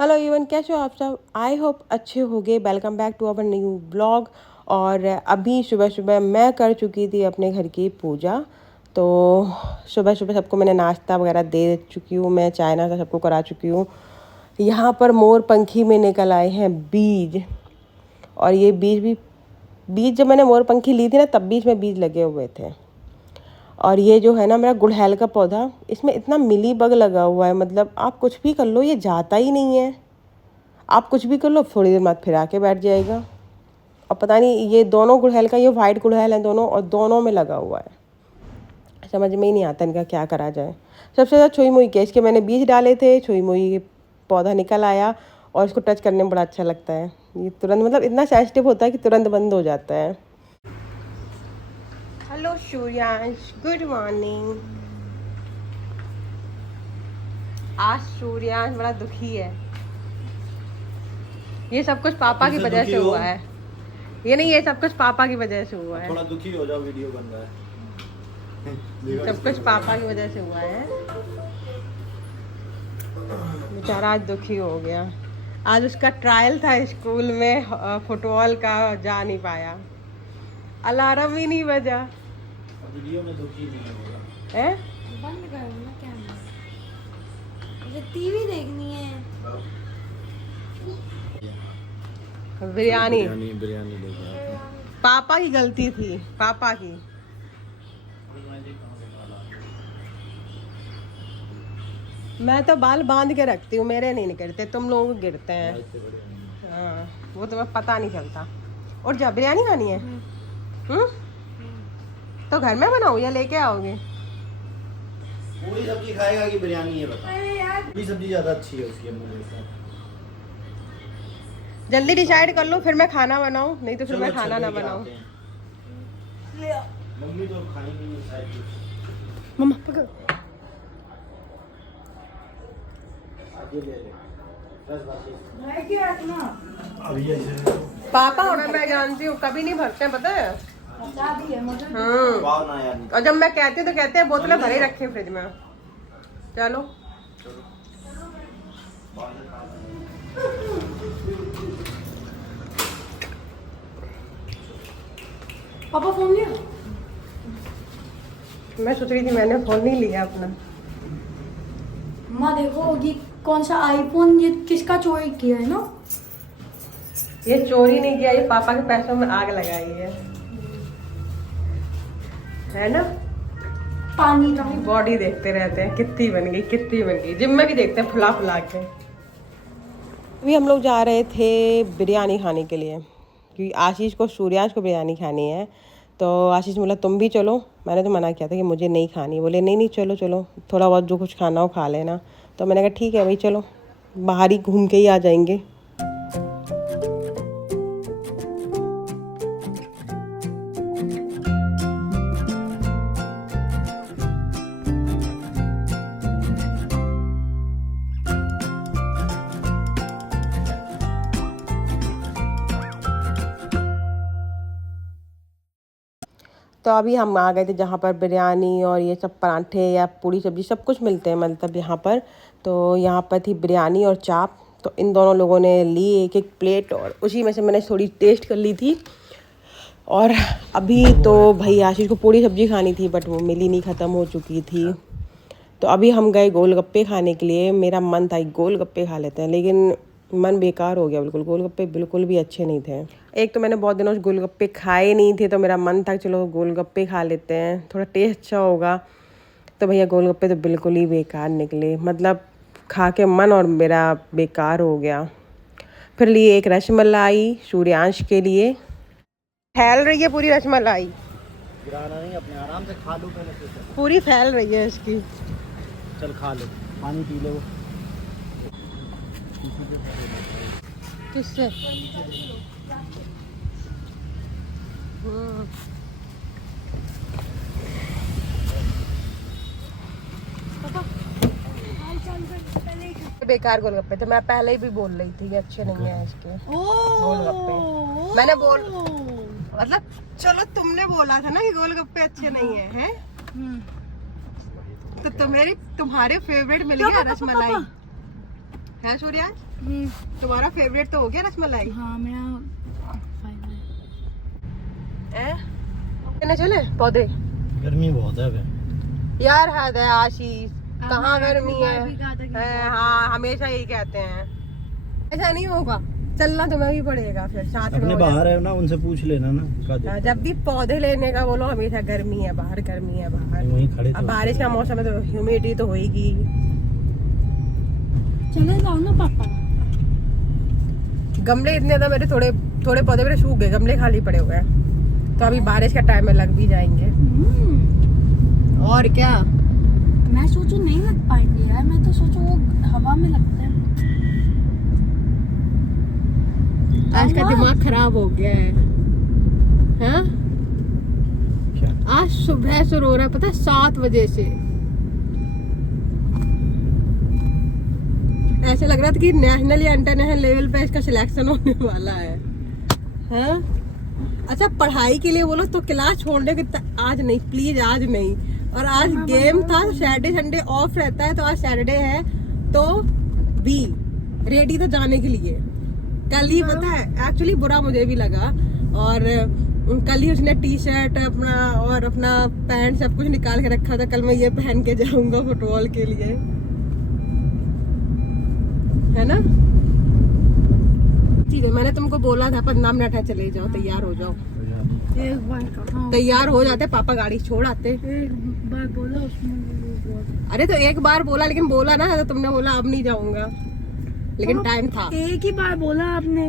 Hello everyone, कैसे हो आप सब? आई होप अच्छे होंगे। Welcome back to our new blog. और अभी सुबह सुबह मैं कर चुकी थी अपने घर की पूजा। तो सुबह सुबह सबको मैंने नाश्ता वगैरह दे चुकी हूँ, मैं चाय नाश्ता सबको करा चुकी हूँ। यहाँ पर मोर पंखी में निकल आए हैं बीज। और ये बीज जब मैंने मोर पंखी ली थी ना, तब भी इसमें बीज लगे हुए थे। और ये जो है ना मेरा गुड़हल का पौधा, इसमें इतना मिली बग लगा हुआ है, मतलब आप कुछ भी कर लो ये जाता ही नहीं है। आप कुछ भी कर लो थोड़ी देर बाद फिर आके बैठ जाएगा। और पता नहीं ये दोनों गुड़हल का, ये वाइट गुड़हल है दोनों, और दोनों में लगा हुआ है। समझ में ही नहीं आता इनका क्या करा जाए। सबसे ज़्यादा छुई मुई के इसके मैंने बीज डाले थे, छुई मुई पौधा निकल आया। और इसको टच करने में बड़ा अच्छा लगता है। ये तुरंत मतलब इतना सेंसिटिव होता है कि तुरंत बंद हो जाता है। Hello Suryansh, good morning. आज सूर्यांश बड़ा दुखी है। ये सब कुछ पापा की वजह से हुआ है। ये नहीं, ये सब कुछ पापा की वजह से हुआ है। थोड़ा दुखी हो जाओ, वीडियो बन रहा है। सब कुछ पापा की वजह से हुआ है। बेचारा आज दुखी हो गया। आज उसका ट्रायल था स्कूल में फुटबॉल का, जा नहीं पाया। अलार्म ही नहीं बजा। वीडियो में दुखी नहीं होगा। हैं? बंद कर ना कैमरा, मुझे टीवी देखनी है। बिरयानी लेके पापा की गलती थी, पापा की। मैं तो बाल बांध के रखती हूँ, मेरे नहीं निकलते, तुम लोग गिरते हैं। हाँ, वो तुम्हें पता नहीं चलता। और जब बिरयानी खानी है तो घर में बनाओ या लेके आओगे? पूरी सब्जी खाएगा कि बिरयानी है बता। पूरी सब्जी ज्यादा अच्छी है उसकी अम्मा के साथ। जल्दी डिसाइड कर लो, फिर मैं खाना बनाऊं, नहीं तो फिर मैं खाना ना बनाऊं। मम्मी तो खाएंगी नहीं शायद। मम्मा पकड़। आगे ले ले। पापा और मैं जानती हूँ कभी नहीं भरते हैं, पता है। वाह ना यार। और जब मैं कहती हूँ तो कहते हैं बोतलें भरे रखे फ्रिज में। चलो पापा फोन लिया? मैं सोच रही थी मैंने फोन नहीं लिया अपना। माँ देखो ये कौन सा आईफोन, ये किसका चोरी किया है ना? ये चोरी नहीं किया, ये पापा के पैसों में आग लगाई है ना। पानी का बॉडी देखते रहते हैं कितनी बन गई, कितनी बन गई। जिम में भी देखते हैं फुला फुला के। अभी हम लोग जा रहे थे बिरयानी खाने के लिए, क्योंकि आशीष को, सूर्यांश को बिरयानी खानी है। तो आशीष बोला तुम भी चलो। मैंने तो मना किया था कि मुझे नहीं खानी। बोले नहीं नहीं चलो चलो, थोड़ा बहुत जो कुछ खाना हो खा लेना। तो मैंने कहा ठीक है भाई चलो, बाहर ही घूम के ही आ जाएंगे। तो अभी हम आ गए थे जहाँ पर बिरयानी और ये सब पराठे या पूरी सब्जी सब कुछ मिलते हैं, मतलब यहाँ पर। तो यहाँ पर थी बिरयानी और चाप। तो इन दोनों लोगों ने ली एक एक प्लेट, और उसी में से मैंने थोड़ी टेस्ट कर ली थी। और अभी तो भाई आशीष को पूरी सब्जी खानी थी, बट वो मिली नहीं, ख़त्म हो चुकी थी। तो अभी हम गए गोलगप्पे खाने के लिए। मेरा मन था गोलगप्पे खा लेते हैं, लेकिन मन बेकार हो गया बिल्कुल। गोलगप्पे बिल्कुल भी अच्छे नहीं थे। एक तो मैंने बहुत दिनों से गोलगप्पे खाए नहीं थे, तो मेरा मन था चलो गोलगप्पे खा लेते हैं, थोड़ा टेस्ट अच्छा होगा। तो भैया गोलगप्पे तो बिल्कुल ही बेकार निकले, मतलब खा के मन और मेरा बेकार हो गया। फिर लिए एक रसमलाई सूर्यांश के लिए। फैल रही है पूरी रसमलाई, गिराना नहीं, अपने आराम से खा लो पहले से। पूरी फैल रही है इसकी। चल खा ले, पानी पी लो। किससे? बेकार गोलगप्पे थे। मैं पहले ही भी बोल रही थी कि अच्छे नहीं है इसके गोलगप्पे। मैंने मतलब चलो तुमने बोला था ना कि गोलगप्पे अच्छे नहीं है, हैं? तो तुम्हारे फेवरेट मिल गया रसमलाई। है सूर्या? तुम्हारा फेवरेट तो हो गया रसमलाई? हाँ मेरा फाइनल है। चले पौधे? गर्मी बहुत है अभी यार हद है आशीष, कहाँ गर्मी भी कहा था कि है। हाँ हमेशा यही कहते हैं। ऐसा नहीं होगा, चलना तुम्हें भी पड़ेगा फिर साथ में। अपने बाहर है ना, उनसे पूछ लेना ना कब जब भी पौधे लेने का बोलो हमेशा गर्मी है बाहर, गर्मी है बाहर। वहीं खड़े अब बारिश का मौसम है तो ह्यूमिडिटी तो होगी। चले जाओ ना पापा। गमले इतने तो मेरे थोड़े थोड़े पौधे मेरे सूख गए, गमले खाली पड़े हुए हैं, तो अभी बारिश का टाइम में लग भी जाएंगे। और क्या, मैं सोचू नहीं लग पाएंगे यार, मैं तो सोचू वो हवा में लगते हैं। आज का दिमाग खराब हो गया है। हाँ? क्या? आज सुबह से रो रहा है, पता है 7 बजे से। ऐसे लग रहा था कि नेशनल या इंटरनेशनल लेवल पे इसका सिलेक्शन होने वाला है। हाँ? अच्छा पढ़ाई के लिए बोलो तो क्लास छोड़ने के आज नहीं, प्लीज आज नहीं। और आज गेम था, सैटरडे संडे ऑफ रहता है, तो आज सैटरडे है तो भी रेडी था जाने के लिए। कल ही पता है एक्चुअली बुरा मुझे भी लगा, और कल ही उसने टी शर्ट अपना और अपना पैंट सब कुछ निकाल के रखा था। कल मैं ये पहन के जाऊंगा फुटबॉल के लिए, है ना? ठीक है, मैंने तुमको बोला था 15 मिनट है, चले जाओ, तैयार हो जाओ। एक बार कहा, तैयार हो जाते, पापा गाड़ी छोड़ आते। एक बार बोला उसमें अरे तो एक बार बोला, लेकिन बोला ना तो तुमने बोला अब नहीं जाऊंगा, लेकिन टाइम था। एक ही बार बोला आपने।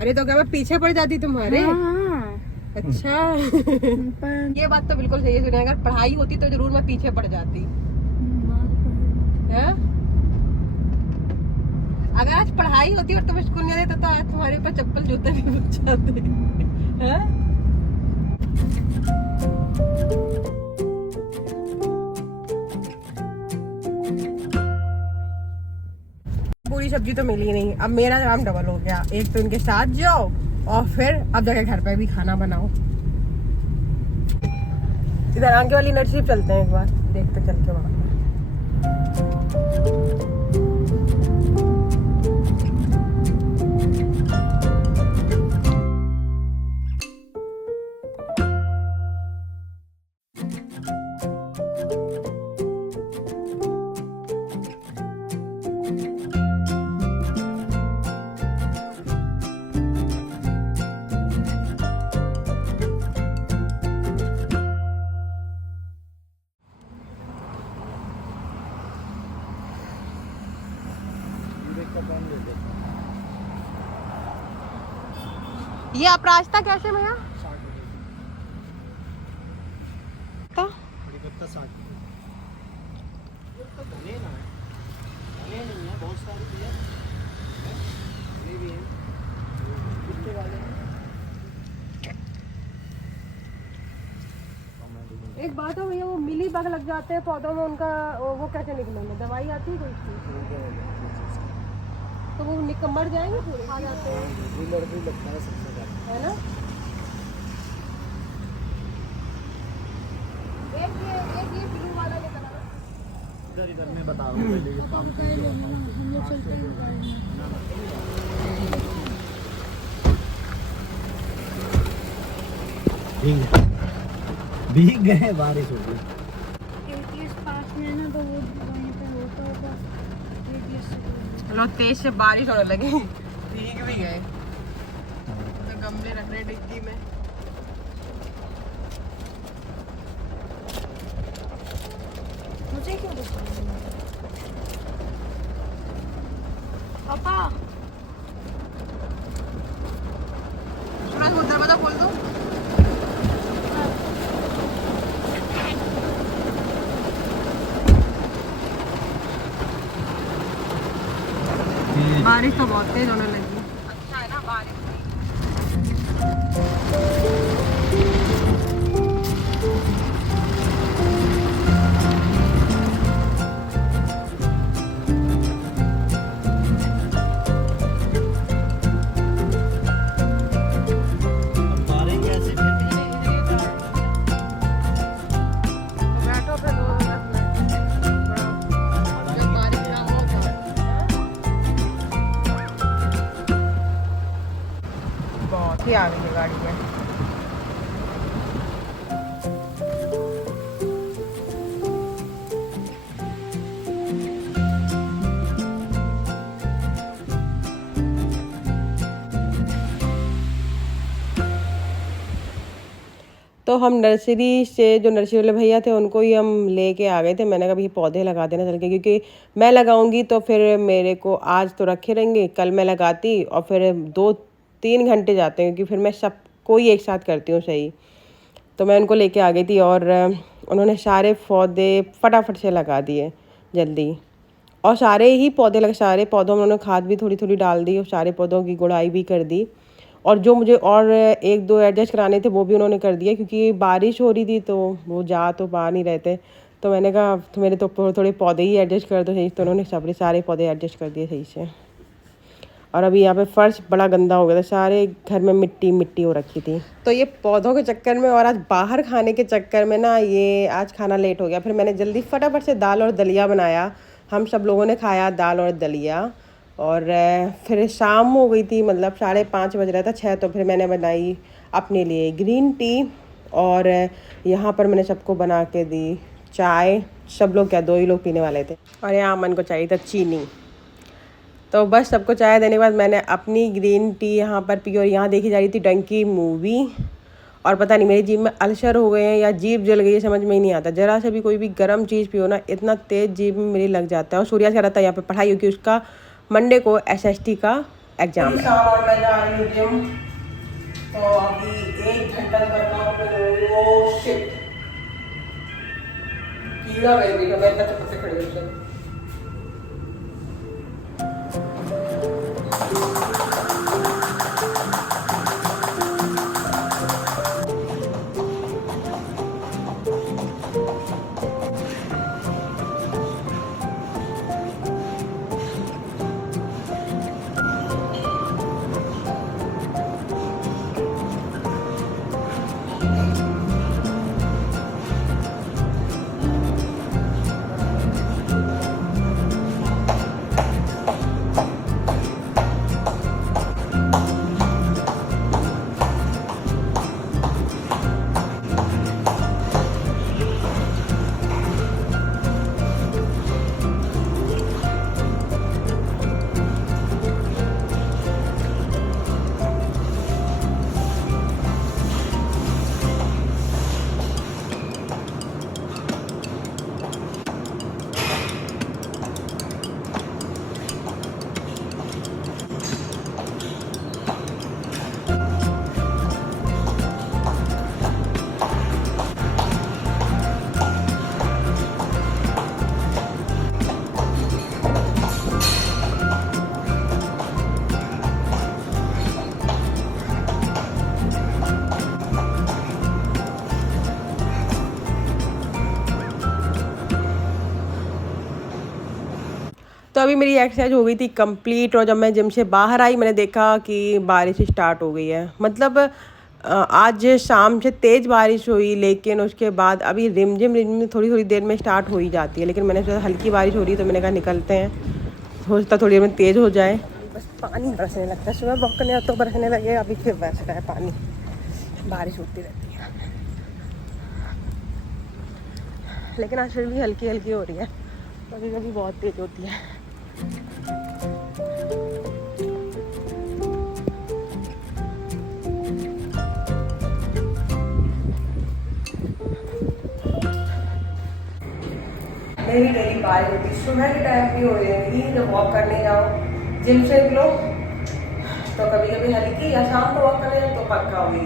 अरे तो क्या मैं पीछे पड़ जाती तुम्हारे? हाँ। अच्छा पर ये बात तो बिल्कुल सही है। सुनिए, अगर पढ़ाई होती तो जरूर मैं पीछे पड़ जाती है। अगर आज पढ़ाई होती और तुम स्कूल नहीं जाते तो आज तुम्हारे ऊपर चप्पल जूते भी बच जाते हैं। पूरी सब्जी तो मिली नहीं, अब मेरा काम डबल हो गया। एक तो इनके साथ जाओ और फिर अब जाके घर पे भी खाना बनाओ। इधर आगे वाली नर्सरी चलते हैं, एक बार देखते चल के वहां। ये अपराजता कैसे भैया? 60 तो पत्ता 60 धने ना है, धने नहीं है, बहुत सारी भी है, ये भी है, कितने वाले हैं? एक बात है भैया, वो मिली बग लग जाते हैं पौधों में, उनका वो कैसे निकलेंगे? दवाई आती है कोई इसकी? तो वो मर जाएंगे पूरे, खा जाते हैं, भी लगता है सबसे ज्यादा, है ना? एक ये ब्लू वाला लेकर आना। इधर इधर मैं बता रहा हूँ पहले ये काम हम लोग चलते हैं गाड़ी में। भीग गए, बारिश हो गई। ATS पास में है ना, तो वो वहीं पे होता होगा ATS से। चलो तेज से बारिश होने लगी, भीग भी गए। तो गमले रख रहे डिग्गी में। मुझे क्यों दिखाना पापा? सूरज वो दरवाजा खोल दो। बारिश तो बहुत तेज होने लगी। अच्छा है ना बारिश। बैठो फिर 2 मिनट में, जब बारिश ना हो तो। लेके आ गई है गाड़ी में। तो हम नर्सरी से जो नर्सरी वाले भैया थे उनको ही हम लेके आ गए थे। मैंने कहा ये पौधे लगा देना चल के, क्योंकि मैं लगाऊंगी तो फिर मेरे को आज तो रखे रहेंगे, कल मैं लगाती और फिर 2-3 घंटे जाते हैं, क्योंकि फिर मैं सब कोई एक साथ करती हूँ सही। तो मैं उनको लेके आ गई थी और उन्होंने सारे पौधे फटाफट से लगा दिए जल्दी, और सारे ही पौधे लगे, सारे पौधों में उन्होंने खाद भी थोड़ी थोड़ी डाल दी और सारे पौधों की गुड़ाई भी कर दी। और जो मुझे और 1-2 एडजस्ट कराने थे वो भी उन्होंने कर दिया, क्योंकि बारिश हो रही थी तो वो जा तो पा नहीं रहे थे। तो मैंने कहा तो मेरे तो थोड़े पौधे ही एडजस्ट कर दो सही, तो उन्होंने सारे पौधे एडजस्ट कर दिए सही से। और अभी यहाँ पे फर्श बड़ा गंदा हो गया था, सारे घर में मिट्टी मिट्टी हो रखी थी। तो ये पौधों के चक्कर में और आज बाहर खाने के चक्कर में ना ये आज खाना लेट हो गया। फिर मैंने जल्दी फटाफट से दाल और दलिया बनाया, हम सब लोगों ने खाया दाल और दलिया। और फिर शाम हो गई थी, मतलब 5:30 बज रहा था, 6। तो फिर मैंने बनाई अपने लिए ग्रीन टी, और यहाँ पर मैंने सबको बना के दी चाय। सब लोग क्या 2 ही लोग पीने वाले थे, और यहाँ अमन को चाहिए था चीनी। तो बस सबको चाय देने के बाद मैंने अपनी ग्रीन टी यहाँ पर पी। और यहाँ देखी जा रही थी डंकी मूवी, और पता नहीं मेरी जीभ में अल्सर हो गए हैं या जीभ जल गई है, समझ में ही नहीं आता। जरा से भी कोई भी गर्म चीज़ पियो ना, इतना तेज़ जीभ में मेरी लग जाता है। और सूर्या कह रहा था यहाँ पे पढ़ाई होगी, उसका मंडे को SST का एग्जाम है। और मैं जा रही हूँ जिम, तो अभी 1 घंटा करना, फिर कीड़ा बेबी तो मैं पत्ते खड़ी हूँ। तो अभी मेरी एक्सरसाइज हो गई थी कंप्लीट, और जब मैं जिम से बाहर आई मैंने देखा कि बारिश स्टार्ट हो गई है। मतलब आज शाम से तेज़ बारिश हुई, लेकिन उसके बाद अभी रिमझिम थोड़ी थोड़ी देर में स्टार्ट हो ही जाती है। लेकिन मैंने सोचा हल्की बारिश हो रही है तो मैंने कहा निकलते हैं, हो सकता थोड़ी देर में तेज़ हो जाए। बस पानी बरसने लगता है, सुबह वॉक करने तो बरसने लगे, अभी फिर बरस रहा है पानी, बारिश होती रहती है। लेकिन आज फिर भी हल्की हल्की हो रही है, कभी कभी बहुत तेज़ होती है। डेली बारिश होती, सुबह के टाइम भी हो जाएगी जब वॉक करने जाओ, जिम से निकलो तो कभी कभी हल्की, या शाम को वॉक करने जाओ तो पक्का होगी।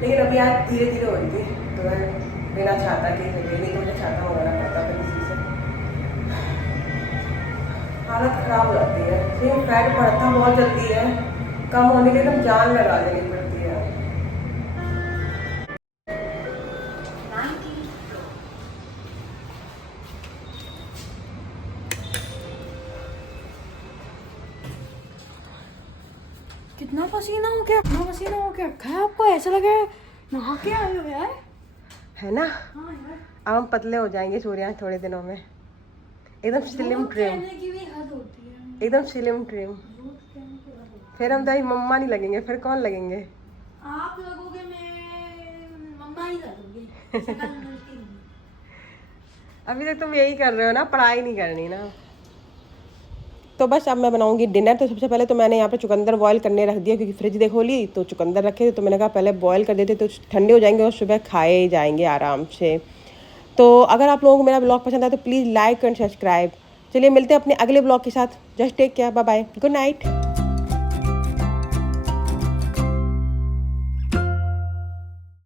लेकिन अभी आज धीरे धीरे हो रही थी, तो मैं बिना छाता के नहीं तो मुझे छाता वगैरह पड़ता था किसी से, हालत ख़राब हो जाती है। लेकिन फैट बढ़ता बहुत जल्दी है, कम होने के लिए जान लगा देनी पड़ती है। कितना पसीना हो गया, कितना पसीना हो गया, क्या आपको ऐसा लगा है नहा के आए हो यार? है ना, हाँ यार, अब हम पतले हो जाएंगे सूर्या थोड़े दिनों में, एकदम स्लिम ट्रिम, कहने की भी हद होती है, एकदम स्लिम ट्रिम। रोज कहने की हद होती फिर हम तेरी मम्मा नहीं लगेंगे, फिर कौन लगेंगे? आप लगोगे, मैं मम्मा ही लगोगे, शक्ल मिलती नहीं। अभी तक तुम यही कर रहे हो ना, पढ़ाई नहीं करनी ना। तो बस अब मैं बनाऊंगी डिनर। तो सबसे पहले तो मैंने यहाँ पे चुकंदर बॉयल करने रख दिया, क्योंकि फ्रिज देखो ली तो चुकंदर रखे थे, तो मैंने कहा पहले बॉयल कर देते तो ठंडे हो जाएंगे और सुबह खाए जाएंगे आराम से। तो अगर आप लोगों को मेरा ब्लॉग पसंद आए तो प्लीज़ लाइक एंड सब्सक्राइब। चलिए मिलते हैं अपने अगले ब्लॉग के साथ। Just take care, bye bye, good night.